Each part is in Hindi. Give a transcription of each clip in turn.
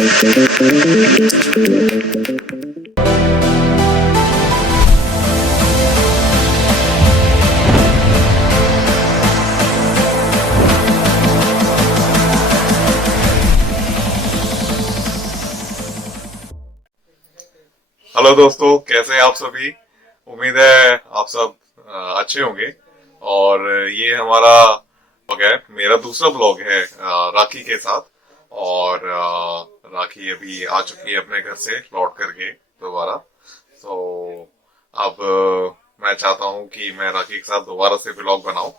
हेलो दोस्तों, कैसे हैं आप सभी। उम्मीद है आप सब अच्छे होंगे। और ये हमारा ब्लॉग है, मेरा दूसरा ब्लॉग है राखी के साथ। और राखी अभी आ चुकी है अपने घर से लौट करके दोबारा। तो अब मैं चाहता हूँ कि मैं राखी के साथ दोबारा से ब्लॉग बनाऊं।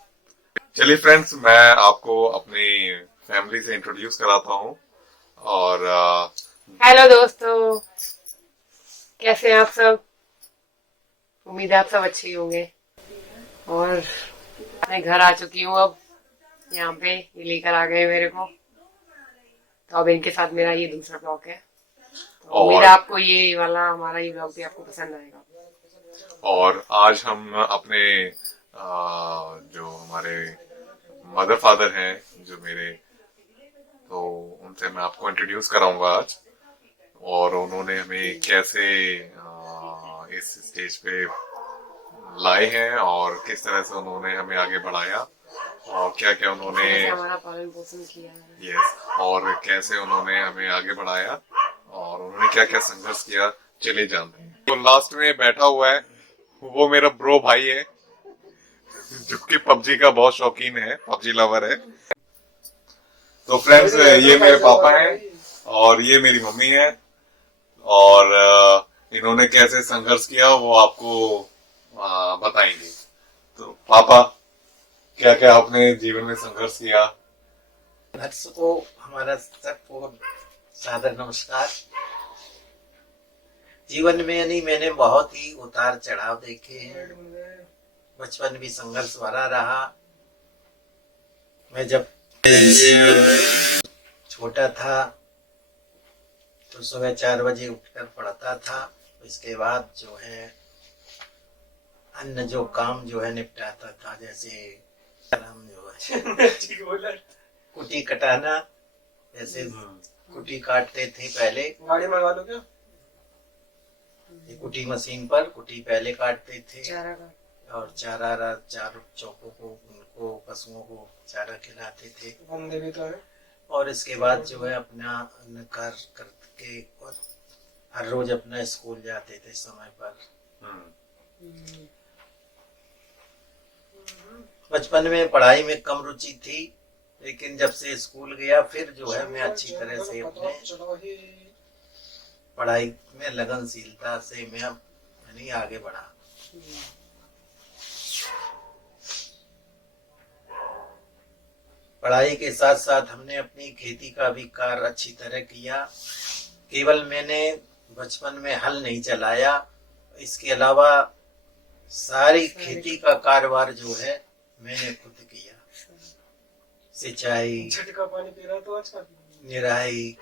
चलिए फ्रेंड्स, मैं आपको अपनी फैमिली से इंट्रोड्यूस कराता हूँ। और हेलो दोस्तों, कैसे हैं आप सब। उम्मीद है आप सब अच्छे ही होंगे। और मैं घर आ चुकी हूँ अब। यहाँ पे ये लेकर आ गए मेरे को, तो अब इनके साथ मेरा ये दूसरा ब्लॉग है। तो उम्मीद है और आपको ये वाला हमारा ये ब्लॉग भी आपको पसंद आएगा। और आज हम अपने जो हमारे मदर फादर हैं, जो मेरे, तो उनसे मैं आपको इंट्रोड्यूस कराऊंगा आज। और उन्होंने हमें कैसे इस स्टेज पे लाए हैं और किस तरह से उन्होंने हमें आगे बढ़ाया और क्या क्या उन्होंने, कैसे हमारा पालन पोषण किया है। यस, और कैसे उन्होंने हमें आगे बढ़ाया और उन्होंने क्या क्या संघर्ष किया, चले जानते हैं। तो लास्ट में बैठा हुआ है वो मेरा ब्रो भाई है, जो कि पबजी का बहुत शौकीन है, पबजी लवर है। तो फ्रेंड्स, ये मेरे पापा हैं और ये मेरी मम्मी है। और इन्होंने कैसे संघर्ष किया वो आपको बताएंगे। तो पापा, क्या क्या आपने जीवन में संघर्ष किया। दर्शकों को हमारा सबको सादर नमस्कार। जीवन में यानी मैंने बहुत ही उतार चढ़ाव देखे हैं। बचपन भी संघर्ष भरा रहा। मैं जब छोटा था तो सुबह 4 बजे उठकर पढ़ता था। इसके बाद जो है अन्य जो काम जो है निपटाता था, जैसे हम जो है कुटी कटाना, जैसे कुटी काटते थे पहले। गाड़ी मंगा लो क्या? कुटी मशीन पर कुटी पहले काटते थे और चार चौकों को उनको पशुओं को चारा खिलाते थे। भी तो है। और इसके बाद जो है अपना अन्न कार्य करके और हर रोज अपना स्कूल जाते थे समय पर। बचपन में पढ़ाई में कम रुचि थी, लेकिन जब से स्कूल गया फिर जो है मैं अच्छी तरह से अपने पढ़ाई में लगनशीलता से मैं आगे बढ़ा। पढ़ाई के साथ साथ हमने अपनी खेती का भी कार्य अच्छी तरह किया। केवल मैंने बचपन में हल नहीं चलाया, इसके अलावा सारी खेती का कारोबार जो है मैंने खुद किया। सिंचाई, छटका पानी पी रहा तो अच्छा, निराई,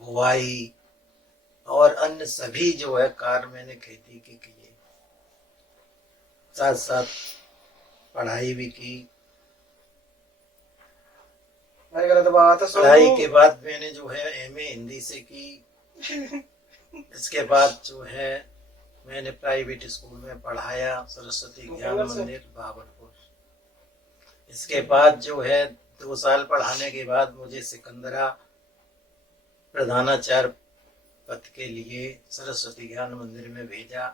बुआई और अन्य सभी जो है कार्य मैंने खेती के किए। साथ साथ पढ़ाई भी की। पढ़ाई के बाद मैंने जो है एमए हिंदी से की। इसके बाद जो है मैंने प्राइवेट स्कूल में पढ़ाया, सरस्वती ज्ञान मंदिर बाबरपुर। इसके बाद जो है 2 साल पढ़ाने के बाद मुझे सिकंदरा प्रधानाचार्य पद के लिए सरस्वती ज्ञान मंदिर में भेजा।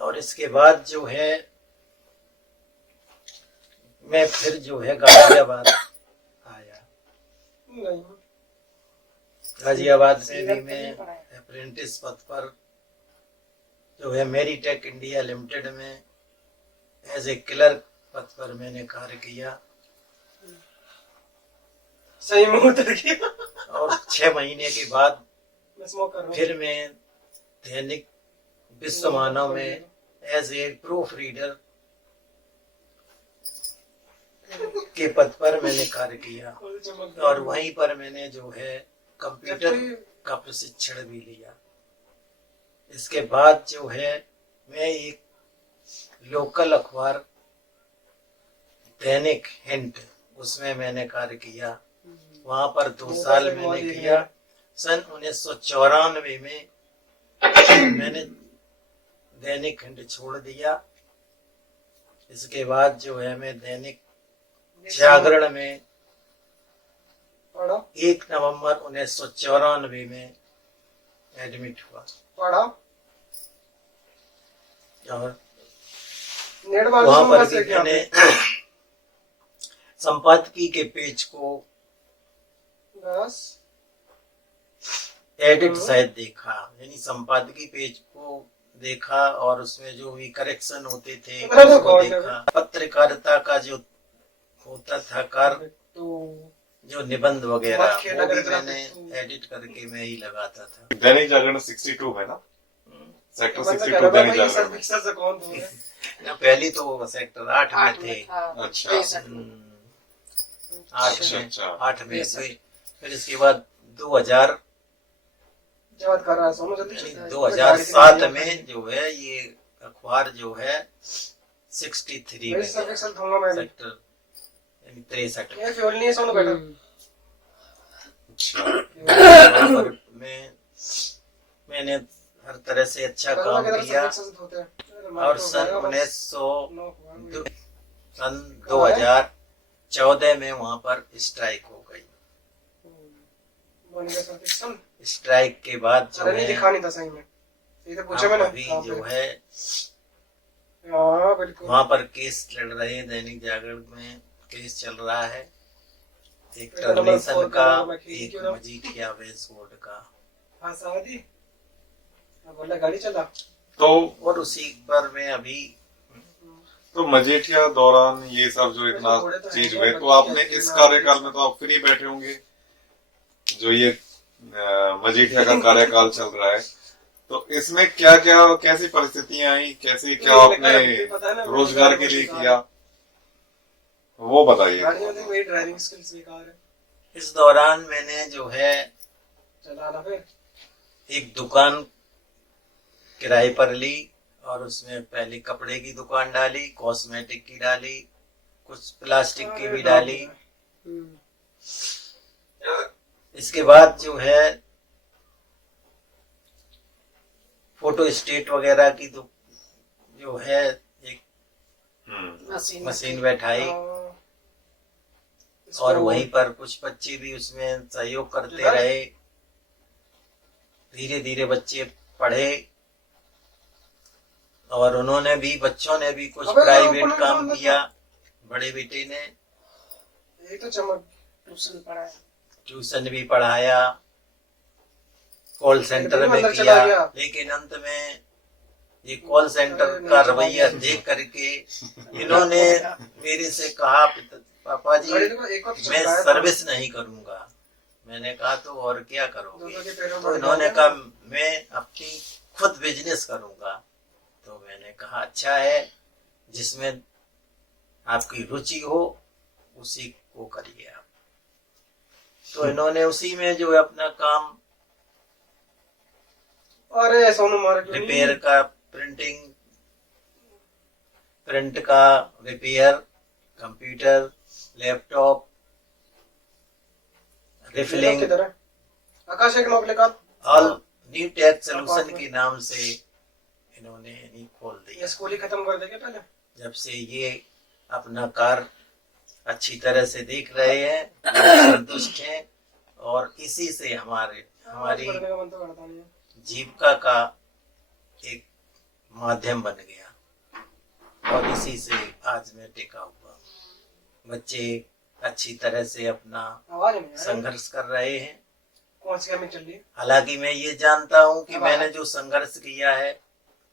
और इसके बाद जो है मैं फिर जो है गाजियाबाद आया। गाजियाबाद में भी मैं अप्रेंटिस पद पर जो है मेरीटेक इंडिया लिमिटेड में एज ए क्लर्क पद पर मैंने कार्य किया। सही में उतर गया। और 6 महीने के बाद फिर मैं दैनिक विश्व मानव में एज ए प्रूफ रीडर के पद पर मैंने कार्य किया। और वहीं पर मैंने जो है कंप्यूटर का प्रशिक्षण भी लिया। इसके बाद जो है मैं एक लोकल अखबार दैनिक हिंट, उसमें मैंने कार्य किया। वहां पर 2 साल मैंने किया। सन 1994 में मैंने दैनिक हिंद छोड़ दिया। इसके बाद जो है मैं दैनिक जागरण में 1 नवंबर 1994 में एडमिट हुआ और वहां पर भी मैंने संपादकीय के पेज को एडिट शायद देखा, यानी संपादकीय पेज को देखा और उसमें जो भी करेक्शन होते थे उसको देखा। पत्रकारिता का जो होता था कार्य, जो निबंध वगैरह वो भी मैंने एडिट करके मैं ही लगाता था। दैनिक जागरण 62 है ना, सेक्टर 62 दैनिक जागरण ना पहले तो वो सेक्टर 8 में थे। अच्छा 8 में से फिर इसके बाद 2007 में जो है ये अखबार जो है 63 में सेक्टर 63 मैंने हर तरह से अच्छा काम किया और सन 2014 में वहां पर स्ट्राइक हो गई। स्ट्राइक के बाद जो है अभी जो है वहां पर केस लड़ रहे हैं। दैनिक जागरण में केस चल रहा है, एक टर्मिनेशन का, एक मजीठिया वेस बोर्ड का। गाड़ी चला तो और उसी पर मैं अभी तो मजीठिया दौरान ये सब जो इतना चीज हुए, तो आपने इस कार्यकाल में तो आप फ्री बैठे होंगे, जो ये मजीठिया का कार्यकाल चल रहा है, तो इसमें क्या क्या कैसी परिस्थितियां आई, कैसे क्या आपने रोजगार के लिए किया, वो बताइए। ड्राइविंग स्किल्स बेकार है। इस दौरान मैंने जो है चलाना फिर एक दुकान किराए पर ली और उसमें पहले कपड़े की दुकान डाली, कॉस्मेटिक की डाली, कुछ प्लास्टिक की भी डाली। इसके बाद जो है फोटो स्टेट वगैरह की जो है एक मशीन बैठाई और वहीं पर कुछ बच्चे भी उसमें सहयोग करते रहे। धीरे धीरे बच्चे पढ़े और उन्होंने भी, बच्चों ने भी कुछ प्राइवेट काम किया। बड़े बेटे ने ट्यूशन भी पढ़ाया, कॉल सेंटर में किया, लेकिन अंत में ये कॉल सेंटर का रवैया देख करके इन्होंने मेरे से कहा, पापा जी मैं सर्विस नहीं करूंगा। मैंने कहा तो और क्या करोगे? तो इन्होंने कहा मैं अपनी खुद बिजनेस करूंगा। तो मैंने कहा अच्छा है, जिसमें आपकी रुचि हो उसी को करिए आप। तो इन्होंने उसी में जो है अपना काम, अरे सोनू मार्केट रिपेयर का, प्रिंट का रिपेयर, कंप्यूटर, लैपटॉप, रिफिलिंग, आकाश एक नौकरी का ऑल न्यू टेक सोल्यूशन के नाम से इन्होंने नहीं खोल दिया। स्कूल ही खत्म कर देंगे पहले। जब से ये अपना कार्य अच्छी तरह से देख रहे हैं, संतुष्ट हैं और इसी से हमारी जीविका का एक माध्यम बन गया और इसी से आज मैं टिका हुआ। बच्चे अच्छी तरह से अपना संघर्ष कर रहे हैं। कौन सी में चल रही है? हालांकि मैं ये जानता हूँ कि मैंने जो संघर्ष किया है,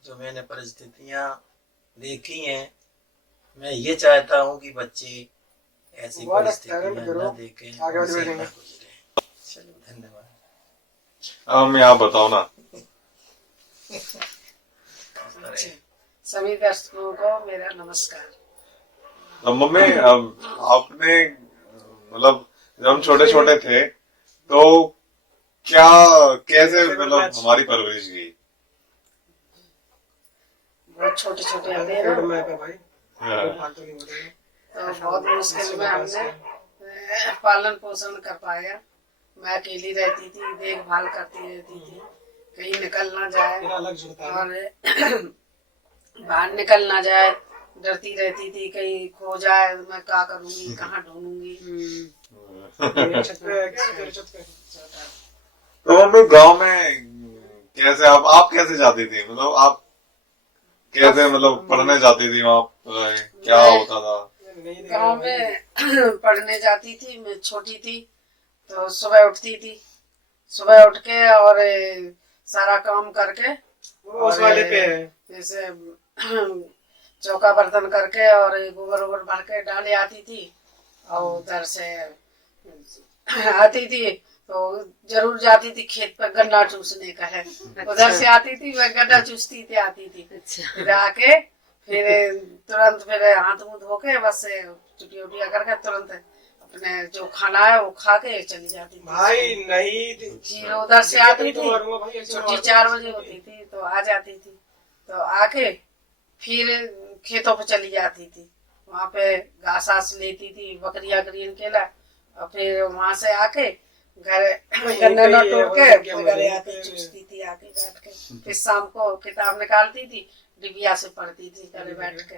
जो मैंने परिस्थितियां देखी हैं, मैं ये चाहता हूँ कि बच्चे ऐसी परिस्थितियां न देखें, उनसे न गुजरें। धन्यवाद। मैं आप बताओ ना। सभी दर्शकों को मेरा नमस्कार। तो मम्मी, आपने मतलब जब हम छोटे छोटे थे तो क्या कैसे मतलब हमारी परवरिश की? बहुत छोटे छोटे होते हैं ना, तो बहुत मुश्किल में हमने पालन पोषण कर पाया। मैं अकेली रहती थी, देखभाल करती रहती थी, कहीं निकल ना जाए और बाहर निकल ना जाए, डरती रहती थी कहीं खो जाए, मैं क्या करूंगी, कहाँ ढूंढूंगी। तो मम्मी गांव में कैसे आप कैसे जाती थी, मतलब आप कैसे मतलब पढ़ने जाती थी वहाँ, क्या होता था? गाँव में पढ़ने जाती थी, मैं छोटी थी तो सुबह उठती थी, सुबह उठ के और सारा काम करके उस वाले पे जैसे चौका बर्तन करके और गोबर वोबर भर के डाले आती थी और उधर से आती थी तो जरूर जाती थी खेत पर गन्ना चूसने का है। उधर से आती थी, मैं गन्ना चूसती थी, आती थी। फिर आके फिर तुरंत फिर हाथ मुंह धो के बस चुटिया उटिया करके तुरंत अपने जो खाना है वो खा के चली जाती थी। भाई नहीं फिर उधर से आती थी, छुट्टी 4 बजे होती थी तो आ जाती थी, तो आके फिर खेतों पे चली जाती थी, वहाँ पे घास आस लेती थी, बकरियां करीन केला, और फिर वहां से आके घर गन्ना तोड़ के फिर घरे आके चूसती थी, आके बैठ के फिर शाम को किताब निकालती थी, डिबिया से पढ़ती थी घरे बैठ के।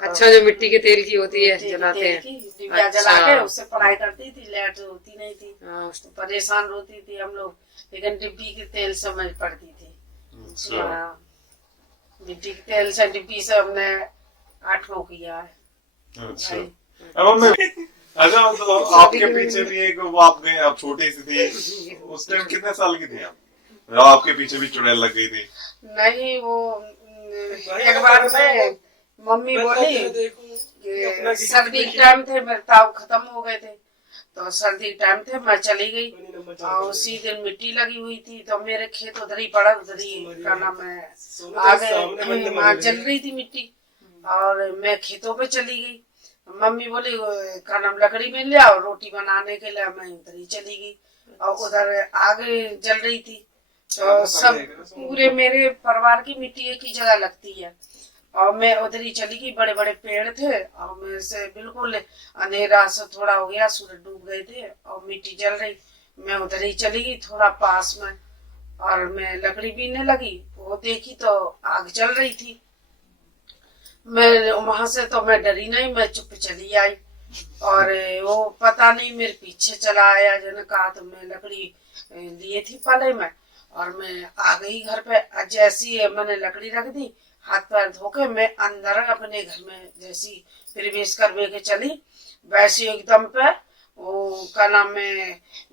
अच्छा, जो मिट्टी के तेल की होती है मिट्टी के जलाते तेल हैं। की डिबिया अच्छा। जला के उससे पढ़ाई करती थी, लाइट होती नहीं थी हाँ, तो परेशान होती थी हम लोग, लेकिन डिब्बी के तेल से मैं पढ़ती थी। अच्छा। हाँ, मिट्टी के तेल से डिब्बी से हमने 8वां किया है। अच्छा। भाई, अब मम्मी अच्छा, मतलब आपके पीछे भी एक वो आप गए, आप छोटी सी थी उस टाइम, कितने साल की थी आप जब आपके पीछे भी चुड़ैल लग गई थी? नहीं वो एक बार में मम्मी बोली कि सर्दी के टाइम थे, मेरे ताव खत्म हो गए थे तो सर्दी टाइम थे, मैं चली गई और उसी दिन मिट्टी लगी हुई थी तो मेरे खेत उधर ही पड़ा, उधर ही क्या नाम है आगे वहाँ जल रही थी मिट्टी और मैं खेतों पे चली गई। मम्मी बोली क्या नाम लकड़ी में ले आओ रोटी बनाने के लिए, मैं उधर ही चली गई और उधर आगे जल रही थी तो सब पूरे मेरे परिवार की मिट्टी एक ही जगह लगती है और मैं उधर ही चली गई। बड़े बड़े पेड़ थे और मेरे से बिल्कुल अंधेरा से थोड़ा हो गया, सूरज डूब गए थे और मिट्टी जल रही, मैं उधर ही चली गई थोड़ा पास में और मैं लकड़ी बीनने लगी, वो देखी तो आग जल रही थी। मैं वहां से तो मैं डरी नहीं, मैं चुप चली आई और वो पता नहीं मेरे पीछे चला आया, जिन्होंने कहा तो मैं लकड़ी लिए थी पले में और मैं आ गई घर पे। जैसी मैंने लकड़ी रख दी, हाथ पैर धोके मैं अंदर अपने घर में जैसी प्रवेश करने के चली, वैसी एकदम पे वो का नाम है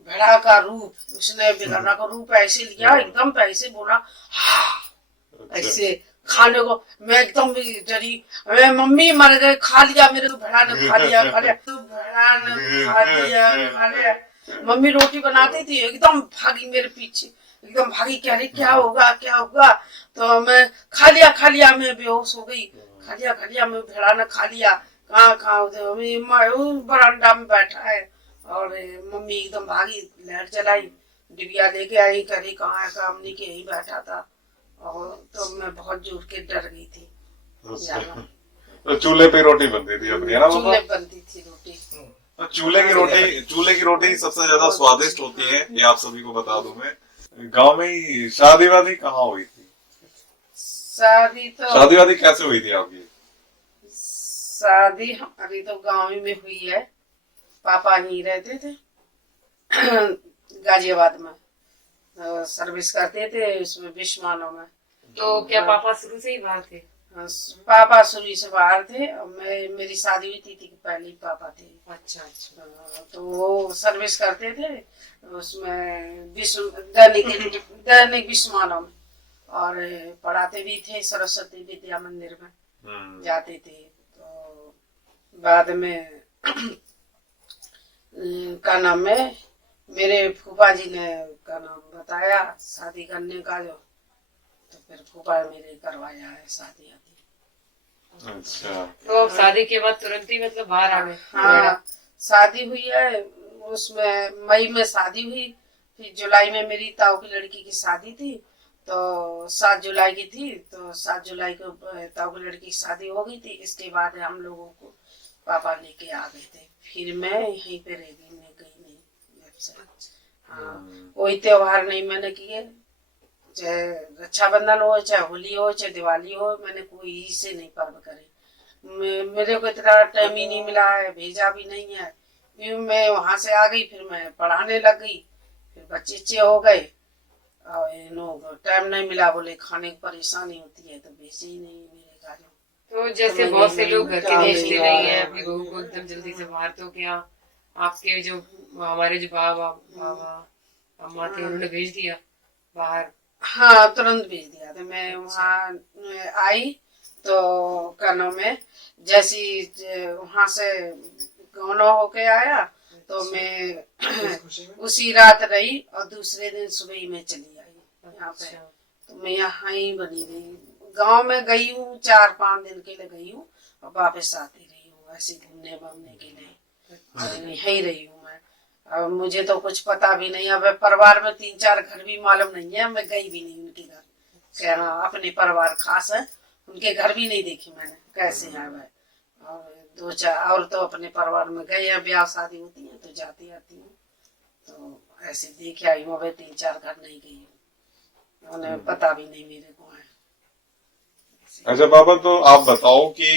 भेड़ा का रूप, उसने भेड़ा का रूप ऐसे लिया, एकदम पे ऐसे बोला हाँ ऐसे खाने को, मैं एकदम भी डरी, अरे मम्मी मर गए, खा लिया मेरे को भेड़ा ने, खा लिया खा लिया, तो भेड़ा ने खा लिया खा लिया। मम्मी रोटी बनाती थी, एकदम भागी मेरे पीछे, एकदम भागी, कह रही क्या होगा क्या होगा, तो मैं खा लिया मैं बेहोश हो गई, खा लिया मैं, भेड़ा ने खा लिया, कहाँ बरामदा में बैठा है और मम्मी एकदम भागी, लाइट जलाई, डिबिया लेके आई, करी कहाँ है, हमने के यही बैठा था और तो मैं बहुत जोर के डर गई थी। तो चूल्हे पे रोटी बनती थी अपनी, है ना? चूल्हे बनती थी रोटी। तो चूल्हे की रोटी सबसे ज्यादा स्वादिष्ट होती है, ये आप सभी को बता दूं मैं। गांव में ही शादी वादी कहाँ हुई थी? शादी वादी कैसे हुई थी आपकी? शादी हमारी तो गांव ही में हुई है, पापा ही रहते थे गाजियाबाद में, सर्विस करते थे इसमें बिस्मानों में। तो क्या पापा शुरू से ही बाहर थे? पापा शुरू से बाहर थे और मेरी शादी हुई थी पहले पापा थे। अच्छा अच्छा। तो वो सर्विस करते थे उसमें दैनिक बिस्मानों में और पढ़ाते भी थे, सरस्वती विद्या मंदिर में जाते थे। तो बाद में का नाम है मेरे फूफा जी ने का नाम बताया शादी करने का, जो तो फिर फूफा मेरे करवाया है शादी आती। अच्छा। तो शादी के बाद तुरंत ही मतलब बाहर आ गए? हाँ, शादी हुई है, उसमें मई में शादी हुई, फिर जुलाई में मेरी ताऊ की लड़की की शादी थी, तो 7 जुलाई की थी, तो 7 जुलाई को ताऊ की लड़की की शादी हो गई थी। इसके बाद हम लोगों को पापा लेके आ गए थे फिर मैं यहीं पे रह गई, मैं गई नहीं घर से। हाँ, कोई त्योहार नहीं मैंने किए, चाहे रक्षाबंधन हो, चाहे होली हो, चाहे दिवाली हो, मैंने कोई से नहीं पर्व करे। मेरे को इतना टाइम ही नहीं मिला है, भेजा भी नहीं है। फिर मैं वहां से आ गई, फिर मैं पढ़ाने लग गई, फिर बच्चे हो गए और टाइम नहीं मिला, बोले खाने की परेशानी होती है तो भेजे ही नहीं मेरे घर। तो जैसे बहुत से लोग घर के देश ले रही हैं अपनी बहू को एकदम जल्दी से बाहर, तो क्या आपके जो हमारे जो बाबा अम्मा थे उन्होंने भेज दिया बाहर? हाँ, तुरंत भेज दिया था। मैं वहाँ आई तो क्या नाम है, जैसी वहां से गाना होके आया तो मैं उसी रात रही और दूसरे दिन सुबह ही मैं चली आई यहाँ पे। तो मैं यहाँ ही बनी रही, गांव में गई हूँ 4-5 दिन के लिए गई हूँ और वापस आती रही हूँ ऐसे घूमने वूमने के लिए, यहीं रही हूँ मैं। अब मुझे तो कुछ पता भी नहीं, अब परिवार में 3-4 घर भी मालूम नहीं है, मैं गई भी नहीं उनके घर। क्या अपने परिवार खास है, उनके घर भी नहीं देखी मैंने कैसे है वह। और 2-4 और तो अपने परिवार में गए हैं, ब्याह शादी होती है तो जाती आती हूँ, तो ऐसे देख आई हूँ। अब 3-4 घर नहीं गई हूँ, उन्हें पता भी नहीं मेरे को है। अच्छा बाबा, तो आप बताओ कि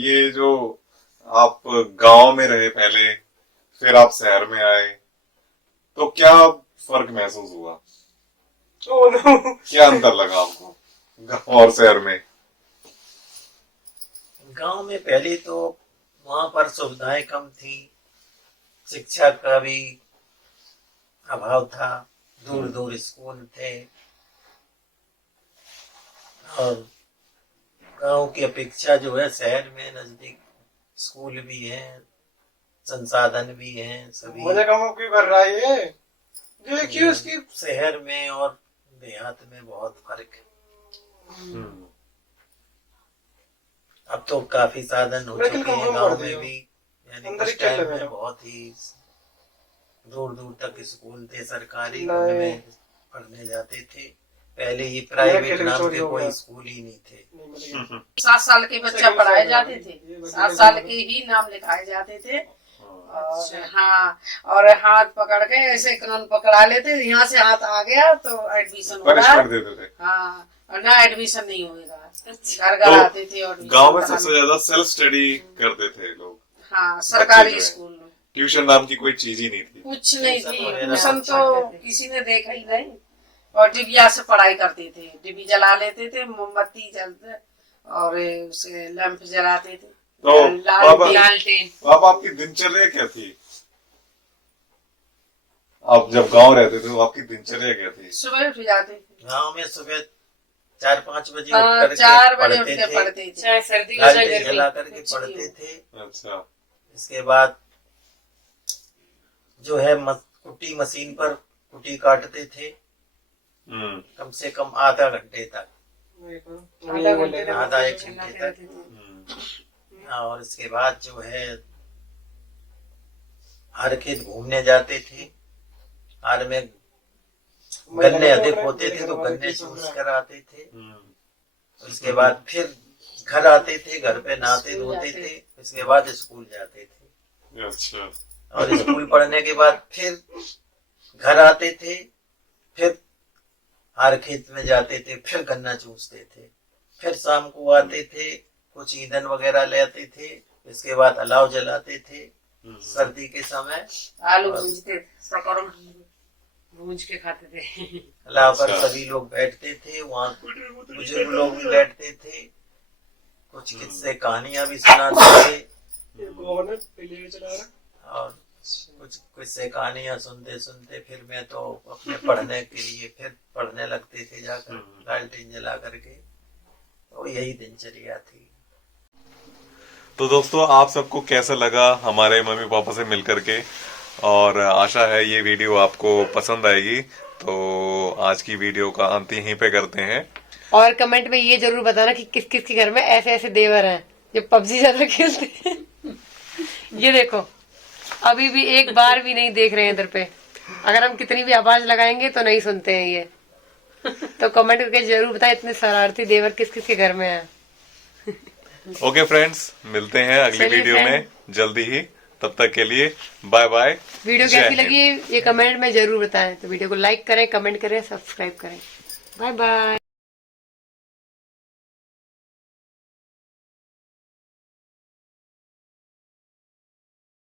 ये जो आप गांव में रहे पहले, फिर आप शहर में आए, तो क्या फर्क महसूस हुआ? क्या अंतर लगा आपको गांव और शहर में? गांव में पहले तो वहां पर सुविधाएं कम थी, शिक्षा का भी अभाव था, दूर दूर स्कूल थे और गांव की अपेक्षा जो है शहर में नजदीक स्कूल भी है, संसाधन भी हैं सभी। मुझे काम क्यों कर रहा है ये? देखिए उसकी शहर में और देहात में बहुत फर्क है। अब तो काफी साधन हो चुके हैं गांव में भी, यानी कुछ टाइम में बहुत ही दूर दूर तक स्कूल थे सरकारी, उनमें पढ़ने जाते थे। पहले ही प्राइवेट नाम के कोई स्कूल ही नहीं थे। 7 साल के बच्चा पढ़ाए जाते थे, 7 साल के ही नाम लिखाए जाते थे। और हाँ, और हाथ पकड़ के ऐसे कान पकड़ा लेते, यहाँ से हाथ आ गया तो एडमिशन हो रहा है। हाँ, और ना एडमिशन नहीं होगा, घर घर आते थे। और गांव में सबसे ज्यादा सेल्फ स्टडी करते थे लोग। हाँ, सरकारी स्कूल में ट्यूशन नाम की कोई चीज ही नहीं थी, कुछ नहीं थी। ट्यूशन तो किसी ने देखा ही नहीं। और डिबिया से पढ़ाई करते थे, डिबी जला लेते थे, मोमबत्ती जलते और उसे लैंप जलाते थे। तो लालटेन। अब आपकी दिनचर्या क्या थी? आप जब गांव रहते थे तो आपकी दिनचर्या क्या थी? सुबह उठ जाते थे, गांव में सुबह 4-5 बजे 4 बजे उठ के पढ़ते थे, चाहे सर्दी हो चाहे लालटेन जला गर्मी। करके पढ़ते थे। अच्छा। इसके बाद जो है कुटी मशीन पर कुटी काटते थे, कम से कम आधा घंटे तक, आधा 1 घंटे तक। और इसके बाद जो है हर खेत घूमने जाते थे। हर में गन्ने अधिक होते थे तो गन्ने चूस कर आते थे। उसके बाद फिर घर आते थे, घर पे नहाते धोते थे। इसके बाद स्कूल जाते थे। अच्छा। और स्कूल पढ़ने के बाद फिर घर आते थे, फिर हर खेत में जाते थे, फिर गन्ना चूसते थे, फिर शाम को आते थे, कुछ ईंधन वगैरह ले आते थे। इसके बाद अलाव जलाते थे सर्दी के समय, आलू भूंजते थे, भूंज के खाते थे। अलाव पर सभी लोग बैठते थे, वहाँ बुजुर्ग लोग भी बैठते थे, कुछ किस्से कहानियां भी सुनाते थे और कुछ किस्से कहानियां सुनते सुनते फिर मैं तो अपने पढ़ने के लिए फिर पढ़ने लगते थे जाकर लालटेन जला करके। तो यही दिनचर्या थी। तो दोस्तों, आप सबको कैसा लगा हमारे मम्मी पापा से मिलकर के? और आशा है ये वीडियो आपको पसंद आएगी। तो आज की वीडियो का अंत यहीं पे करते हैं। और कमेंट में ये जरूर बताना कि किस किस के घर में ऐसे ऐसे देवर हैं जो पबजी ज्यादा खेलते हैं। ये देखो, अभी भी एक बार भी नहीं देख रहे हैं इधर पे। अगर हम कितनी भी आवाज लगाएंगे तो नहीं सुनते हैं ये। तो कमेंट करके जरूर बताएं इतने शरारती देवर किस किस के घर में हैं। ओके फ्रेंड्स, मिलते हैं अगली चलिए वीडियो फ्रेंड। में जल्दी ही। तब तक के लिए बाय बाय। वीडियो कैसी लगी ये कमेंट में जरूर बताएं। तो वीडियो को लाइक करें, कमेंट करें, सब्सक्राइब करें। Bye bye.